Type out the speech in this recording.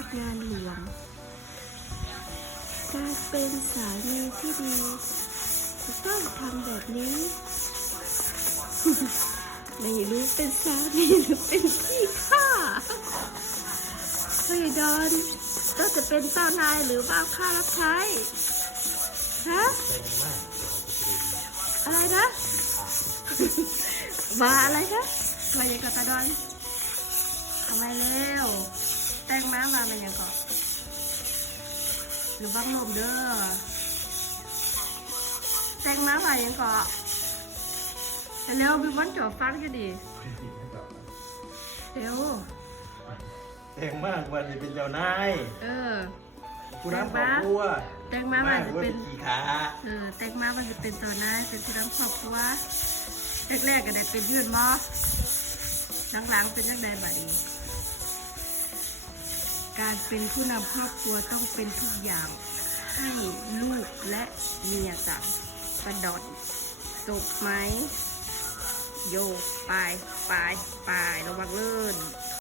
าจงานหลวง การเป็นสามีที่ดีจะต้องทำแบบนี้ ไม่รู้เป็นสามีหรือเป็นพี่ข้าเฮ้ยดอนก็จะเป็นเจ้านายหรือว่าข้ารับใช้ฮะอะไรนะมาอะไรนะมาอย่ากับตาดอนทำไมเร็ว แต่งมามาเป็นอย่างก่อนหรือบังลมเด้อแต่งมามาอย่างก่อนเร็วพี่บอลจอบฟังกันดิเร็วแพงมากวันนี้เป็นเจ้านาย เออกูน้ำครอบครัวแต่งมามาจะว่าเป็เป็นนขี่ขาเออแต่งมามันจะเป็นตัวนายเป็นที่รักครอบครัวแรกๆก็ได้เป็นยืนมอหลังๆเป็นยังไงบัดนี้ การเป็นผู้นำครอบครัวต้องเป็นทุกอย่างให้ลูกและเมียจ้ะประดอนจบไหม โยกไปไปไประวังเลื่น